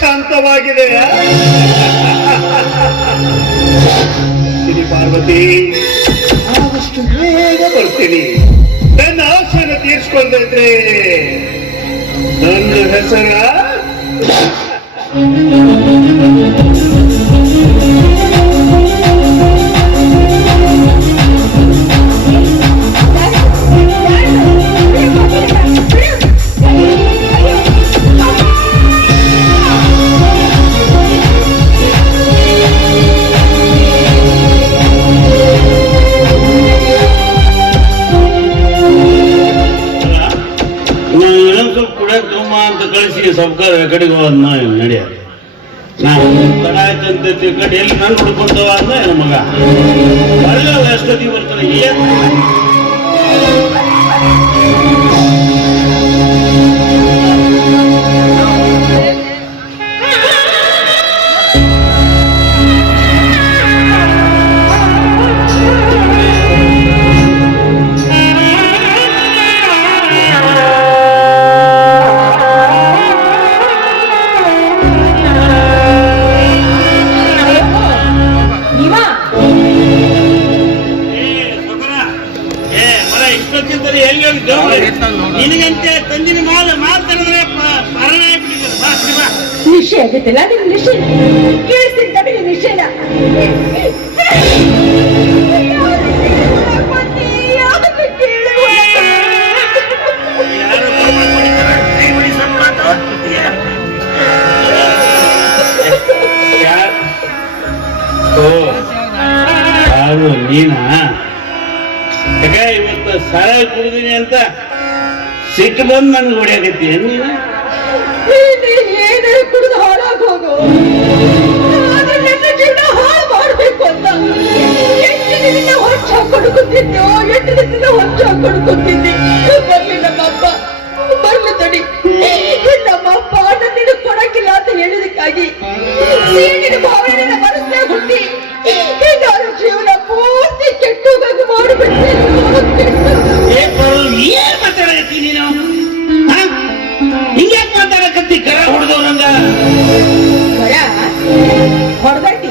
ಶಾಂತವಾಗಿದೆ. ಪಾರ್ವತಿ, ಆದಷ್ಟು ಬೇಗ ಬರ್ತೀನಿ. ನನ್ನ ಆಸೆಯನ್ನು ತೀರ್ಸ್ಕೊಂಡ್ರೆ ನನ್ನ ಹೆಸರ ಸಬ್ಕಾರ ಕಡೆಗೆ ಹೋದ್ ನಡೆಯೋದು. ನಾನು ತಡ ಆಯ್ತಂತ ಕಡೆ ಎಲ್ಲಿ ನಾನು ಹುಡ್ಕೊಂತವ ಅಂದ ನಮಗ ಬರಲ್ಲ ಎಷ್ಟೊತ್ತಿಗೆ ಬರ್ತಾನೆ. ನಿನಗಂತೆ ತಂದಿನ ಮಾತಾಡಿದ್ರೆ ನಿಶ್ಚಯ ಆಗತ್ತಲ್ಲ ನಿಮ್ ನಿಶ್ಚಯ ಕೇಳಿಸ್ತಿದ್ದಾನೆ ನಿಶ್ಚಯನ. ಯಾರು ನೀನಾ? ಇವತ್ತು ಸಾರ ಕುಡಿದೀನಿ ಅಂತ ಸಿಟ್ಟು ಬಂದು ನನ್ಗೆ ಹೊಡೆಯಾಗತ್ತಿ ನೀನ? ಏನೇ ಕುಡಿದು ಹಾಳಾಗ ಹೋಗು, ನನ್ನ ಜೀವನ ಹಾಳು ಮಾಡ್ಬೇಕು ಅಂತ ಎಷ್ಟು ದಿನ ಹೊಚ್ಚ ಹಾಕೊಂಡು ಕೂತಿದ್ದೋ, ಎಷ್ಟು ದಿನ ಹೊಚ್ಚ ಹಾಕೊಂಡು ಕೂತಿದ್ದೆ. ಬರ್ಲಿ ನಮ್ಮಪ್ಪ, ಬರ್ಲಿ ತಡಿ. ನಮ್ಮಪ್ಪ ನನ್ನಿನ ಕೊಡಕ್ಕಿಲ್ಲ ಅಂತ ಹೇಳಿದಕ್ಕಾಗಿ ನಿನ್ನ ಭಾವನೆ ಮನಸ್ಸಿನಾಗ ಹುಟ್ಟಿ ನಾನು ಜೀವನ ಪೂರ್ತಿ ಕೆಟ್ಟೋಗಾಗ ಮಾಡಿಬಿಟ್ಟೆ. ಏನ್ ಮಾತಾಡಕತ್ತಿ ನೀನು? ಹಿಂಗ್ಯಾಕ್ ಮಾತಾಡಕತ್ತಿ? ಕರ ಹೊಡೆದವ್ರಂಗ ಕರ ಹೊಡೆದಟ್ಟಿ,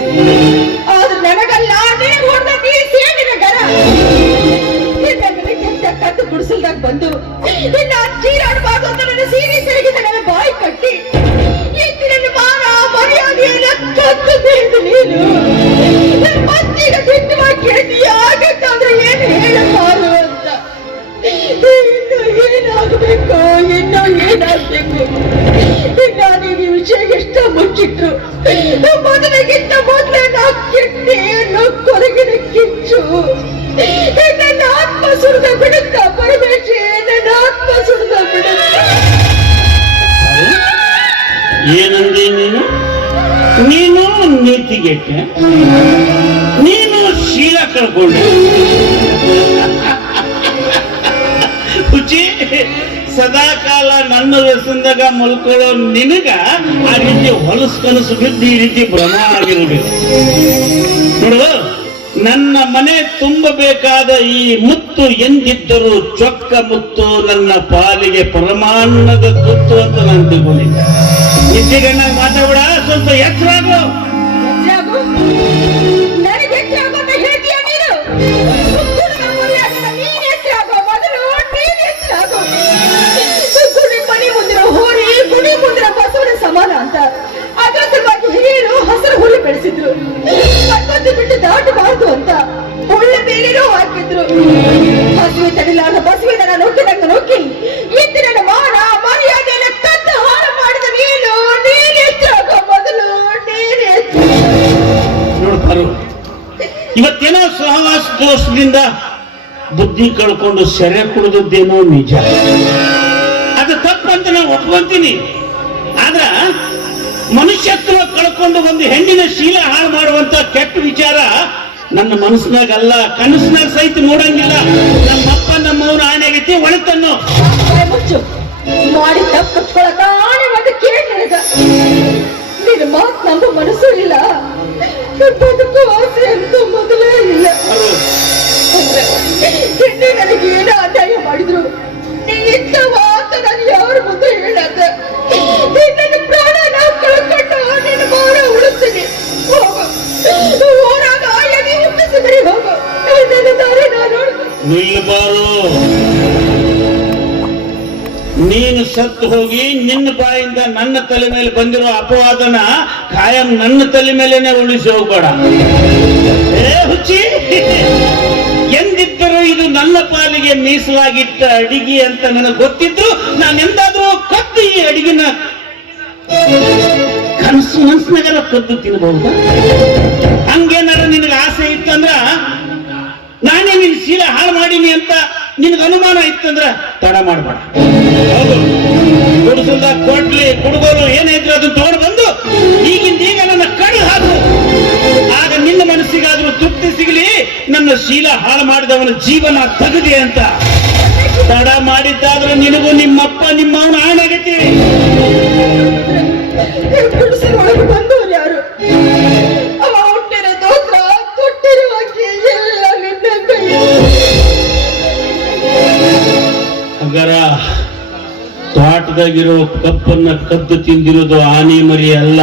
ಆದ್ರೆ ನನಗಲ್ಲ ನಿನಗೆ ಹೊಡೆದಟ್ಟಿ. ಸೇರಿನ ಗರ ಕತ್ತು ಗುಡಿಸಲ್ದಾಗ ಬಂದು ಇನ್ನ ಚೀರಾಡಬಾರ್ದು ಅಂತ ನನ್ನ ಸೀರೆ ಸೆರಗಿದ ನನ್ನ ಬಾಯಿ ಕಟ್ಟಿ ನನ್ನ ಮಾನ ಮರ್ಯಾದೆಯನ್ನ ಕತ್ತು ತಿಳಿದು ನೀನು ಮತ್ತೀಗ ದಿಟ್ಟವಾಗಿ ಕೇಳ್ತಿ ಆಗಕ್ಕಾದ್ರೆ ಏನು ಹೇಳಬಾರು ಅಂತ. ಇನ್ನು ಏನಾಗಬೇಕು, ಇನ್ನು ಏನಾಗಬೇಕು? ನಾನೀಗ ಈ ವಿಷಯ ಎಷ್ಟ ಮುಚ್ಚಿಟ್ರು ಮೊದಲಿಗಿಂತ ಮೊದಲೇ ನಾ ಕೆಟ್ಟಿ ಅನ್ನೋ ಕೊರಗಿನ ಕಿಚ್ಚು ನನ್ನ ಆತ್ಮ ಸುರಿದ ಬಿಡುತ್ತ. ಪರಮೇಶಿ, ನನ್ನ ಆತ್ಮ ಸುರಿದ ಬಿಡುತ್ತ. ಏನಂದೆ ನೀನು? ನೀನು ನೀತಿಗೆಟ್ಟೆ, ನೀನು ಶೀಲ ಕಳ್ಕೊಂಡೆ. ಹುಚ್ಚಿ, ಸದಾ ಕಾಲ ನನ್ನ ವ್ಯಸನದಾಗ ಮಲ್ಕೊಳ್ಳೋ ನಿನಗ ಆ ರೀತಿ ಹೊಲಸು ಕನಸು ಬಿದ್ದು ಈ ರೀತಿ ಭ್ರಮ ಆಗಿರ್ಬೇಕು ನೋಡು. ನನ್ನ ಮನೆ ತುಂಬಬೇಕಾದ ಈ ಮುತ್ತು ಎಂದಿದ್ದರೂ ಚೊಕ್ಕ ಮುತ್ತು ನನ್ನ ಪಾಲಿಗೆ ಪರಮಾನ್ನದ ತುತ್ತು ಅಂತ ನಾನು ತಿಳ್ಕೊಂಡಿದ್ದೆ. ನಿದ್ದೆಗಣ್ಣ ಮಾತಾಡ, ಸ್ವಲ್ಪ ಎಚ್ಚರಾಗು. ಸಮಾನ ಅಂತ ಅದರ ಸಲುವಾಗಿ ಹಿರಿಯರು ಹಸಿರು ಹುಲ್ಲು ಬೆಳೆಸಿದ್ರು. ಅದೊಂದು ಬಿಟ್ಟು ದಾಟಬಾರದು ಅಂತ ಹುಲ್ಲು ಬೇರೆನೂ ಹಾಕಿದ್ರು. ಹಸುವೆ ತಡಿಲಾದ ಬಸವಿನ ನೊಕ್ಕಿದಂಗ ನೊಕ್ಕಿ ಇದ್ದು ನನ್ನ ಮಾನ ಮರ್ಯಾದೆಯನ್ನ ಕದ್ದು ಹಾಳು ಮಾಡಿದ ನೀನು. ನೀನೆಷ್ಟಾಗ ಮೊದಲು ನೀನೆಷ್ಟು ನೋಡ್ತಾರು. ಇವತ್ತೇನೋ ಸಹವಾಸ ದೋಷದಿಂದ ಬುದ್ಧಿ ಕಳ್ಕೊಂಡು ಸೆರೆ ಕುಡಿದದ್ದೇನೋ ನಿಜ. ಅದು ತಪ್ಪಂತ ನಾನು ಒಪ್ಕೊಂತೀನಿ. ಆದ್ರ ಮನುಷ್ಯತ್ವ ಕಳ್ಕೊಂಡು ಒಂದು ಹೆಣ್ಣಿನ ಶೀಲ ಹಾಳು ಮಾಡುವಂತ ಕೆಟ್ಟ ವಿಚಾರ ನನ್ನ ಮನಸ್ಸಿನಾಗಲ್ಲ, ಕನಸಿನಾಗ ಸಹಿತ ಮೂಡಂಗಿಲ್ಲ. ನಮ್ಮಪ್ಪ ನಮ್ಮವ್ರ ಆಣೆಗೈತಿ ಒಳತನ್ನು ಮುಚ್ಚು ಮಾಡಿ ತಪ್ಪಿಸ್ಕೊಳಕ ಆಣೆ ಒಂದು ಕೇಳಿ ನನಗ ನಿನ್ನ ಮಾತು ನಂಬ ಮನಸ್ಸು ಇಲ್ಲ, ಬದುಕು ಆಸೆ ಅಂತ ಮೊದಲೇ ಇಲ್ಲ. ನನಗೆ ಏನೋ ಅನ್ಯಾಯ ಮಾಡಿದ್ರು ನೀ ಇದ್ದವ ಅಂತ ನಾನು ಯಾರ ಮುಂದೆ ಹೇಳದ. ನನ್ನ ಪ್ರಾಣ ನಾವು ಕಳ್ಕೊಂಡು ಸತ್ತು ಹೋಗಿ ನಿನ್ನ ಬಾಯಿಂದ ನನ್ನ ತಲೆ ಮೇಲೆ ಬಂದಿರೋ ಅಪವಾದನ ಕಾಯಂ ನನ್ನ ತಲೆ ಮೇಲೆನೆ ಉಳಿಸಿ ಹೋಗ್ಬೇಡ. ಏ ಹುಚ್ಚಿ, ಎಂದಿದ್ದರೂ ಇದು ನನ್ನ ಪಾಲಿಗೆ ಮೀಸಲಾಗಿಟ್ಟ ಅಡಿಗೆ ಅಂತ ನನಗೆ ಗೊತ್ತಿದ್ರು ನಾನೆಂದಾದ್ರೂ ಕದ್ದು ಈ ಅಡಿಗೆನ ಮನಸ್ಸಿನಾಗ ಕದ್ದು ತಿನ್ಬಹುದಾ? ಹಂಗೇನಾರ ನಿನಗೆ ಆಸೆ ಇತ್ತಂದ್ರ, ನಾನೇ ನಿನ್ ಶೀಲ ಹಾಳು ಮಾಡೀನಿ ಅಂತ ನಿನಗೆ ಅನುಮಾನ ಇತ್ತಂದ್ರ ತಡ ಮಾಡಬೇಡ. ಹೌದು, ಗುಡಿಸಲ್ದಾಗ ಕೊಡ್ಲಿ ಕುಡುಗೋರು ಏನೇ ಇದ್ರು ಅದನ್ನ ತಗೊಂಡು ಬಂದು ಈಗಿಂದ ಈಗ ನನ್ನ ಕಡಿದು ಹಾಕು. ಆಗ ನಿನ್ನ ಮನಸ್ಸಿಗಾದ್ರೂ ತೃಪ್ತಿ ಸಿಗಲಿ, ನನ್ನ ಶೀಲ ಹಾಳು ಮಾಡಿದವನ ಜೀವನ ತೆಗದಿ ಅಂತ. ತಡ ಮಾಡಿದ್ದಾದ್ರೆ ನಿನಗೂ ನಿಮ್ಮಪ್ಪ ನಿಮ್ಮವನ ಆಣಾಗತಿ. ಗುಡಿಸಲೊಳಗೆ ಬಂದವರು ಯಾರು? ಅವ ಹುಟ್ಟಿರೋ ದೋತ್ರ ತೊಟ್ಟಿರುವ ಅಕ್ಕಿ ಎಲ್ಲ ನಿನ್ನ ಕೈ. ಹಗರ ತೋಟದಾಗಿರೋ ಕಪ್ಪನ್ನ ಕದ್ದು ತಿಂದಿರೋದು ಆನೆ ಮರಿ ಅಲ್ಲ,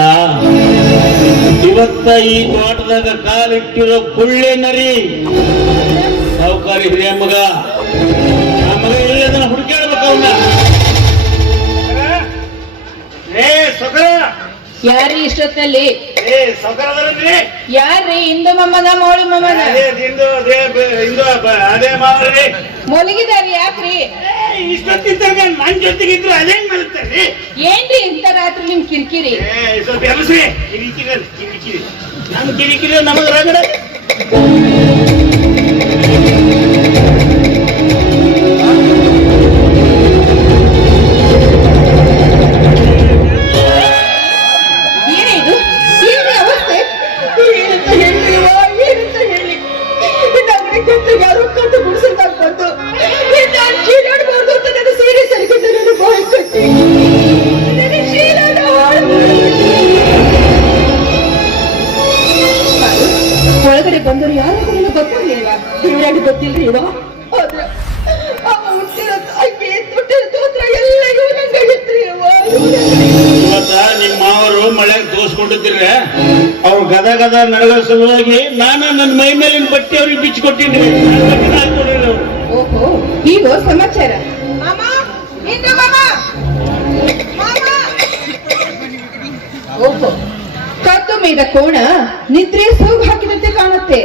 ಇವತ್ತ ಈ ತೋಟದಾಗ ಕಾಲಿಟ್ಟಿರೋ ಗುಳ್ಳೆ ನರಿ. ಸಾವುಕಾರಿ ಹಿರಿಯ ಮಗ, ಆ ಮಗ ಇಲ್ಲದನ್ನ ಹುಡುಕಾಡ್ಬೇಕು ಅವನ್ನ. ಏ ಸೊಕರ, ಯಾರೀ ಇಷ್ಟೊತ್ತಲ್ಲಿ? ಏ ಸೊಕರ ಅದರಲ್ರಿ? ಯಾರ್ರೀ? ಇಂದು ಮಮ್ಮನ ಮೋಳಿ ಮಮ್ಮನ ಅದೇ ಮಾವ್ರಿ. ಮೊಲಗಿದಾರಿ ಯಾಕ್ರಿ? ಇಷ್ಟೊತ್ತಿದ್ದಾಗ ನನ್ ಜೊತೆಗಿದ್ರು ಅದೇನ್ ಮಲಗ್ತಾರ್ರಿ? ಏನ್ರಿ ಇಂತ ರಾತ್ರಿ ನಿಮ್ ಕಿರಿಕಿರಿ? ಸ್ವಲ್ಪ ಎಲಸ್ರಿ, ಕಿರಿಕಿರಿ ನಮ್ ಕಿರಿಕಿರಿ ನಮಗ್ ರಗಡ. ಏನೇ ಇದು? ಏನೇ ಅವಸ್ಥೆ? ಏನಂತ ಹೇಳಿಲ್ವಾ? ಏನಂತ ಹೇಳಿ? ನಮಗೆ ಕತ್ತು ಯಾರೋ ಕತ್ತು ಗುಡಿಸಿದಾಗ ಬಂದು ನಾನು ಚೀರಾಡಬಾರ್ದು ಅಂತ ನನ್ನ ಸೀರೆ ಸರಿಗಿದ್ದ ನನ್ನ ಬಾಯಿ ಕಟ್ಟಿ ನನ್ನ ಶೀಲನ ಹಾಳು ಮಾಡಿಬಿಟ್ರು. ಒಳಗಡೆ ಬಂದರು ಯಾರು ನನಗೆ ಗೊತ್ತಾಗ್ಲಿಲ್ವಾ? ಹೇಳಿ ಗೊತ್ತಿಲ್ರಿ ಇವ. ಆದ್ರೆ ಅವ ಹುಟ್ಟಿರೋ ತಾಯಿ ತೊಟ್ಟಿರೋ ತೋತ್ರ ಎಲ್ಲ ಇವನಂಗಾಗಿತ್ರಿ ಇವ. ಇವತ್ತ ನಿಮ್ಮ ಮಾವರು ಮಳೆಗೆ ದೋಸ್ಕೊಂಡಿದ್ರೆ ಅವ್ರು ಗದ ಗದ ನಡಗೋ ಸಲುವಾಗಿ ನಾನು ನನ್ನ ಮೈ ಮೇಲಿನ ಬಟ್ಟೆ ಅವ್ರಿಗೆ ಬಿಚ್ಚಿಕೊಟ್ಟಿನಿ. ಓಹೋ, ಈಗ ಸಮಾಚಾರ. ಮಾಮ, ಇಂದು ಮಾಮ, ಮಾಮ. ಓಹೋ, ಕದ್ದು ಮೇದ ಕೋಣ ನಿದ್ರೆ ಸೋಗು ಹಾಕಿದಂತೆ ಕಾಣುತ್ತೆ.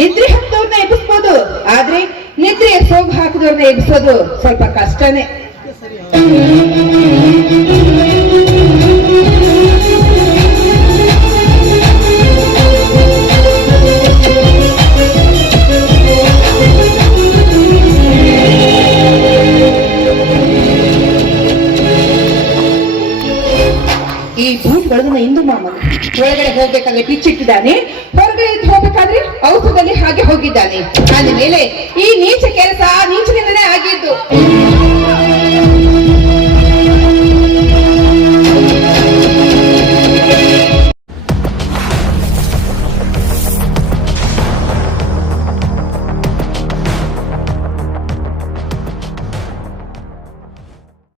ನಿದ್ರೆ ಹತ್ತವ್ರನ್ನ ಎಬ್ಬಿಸ್ಬೋದು, ಆದ್ರೆ ನಿದ್ರೆಯ ಸೋಗು ಹಾಕಿದವ್ರನ್ನ ಎಬ್ಬಿಸೋದು ಸ್ವಲ್ಪ ಕಷ್ಟನೇ. ಈ ಬೂಟ್ಗಳನ್ನ ಇಂದು ಮಾಮನ ಒಳಗಡೆ ಹೋಗ್ಬೇಕಾದ್ರೆ ಪಿಚ್ಚಿಟ್ಟಿದ್ದಾನೆ, ಹೊರಗಡೆ ಹೋಗ್ಬೇಕಾದ್ರೆ ಔಷಧದಲ್ಲಿ ಹಾಗೆ ಹೋಗಿದ್ದಾನೆ. ಅಂದ ಮೇಲೆ ಈ ನೀಚ ಕೆಲಸ ನೀಚನಿಂದಲೇ ಆಗಿದ್ದು.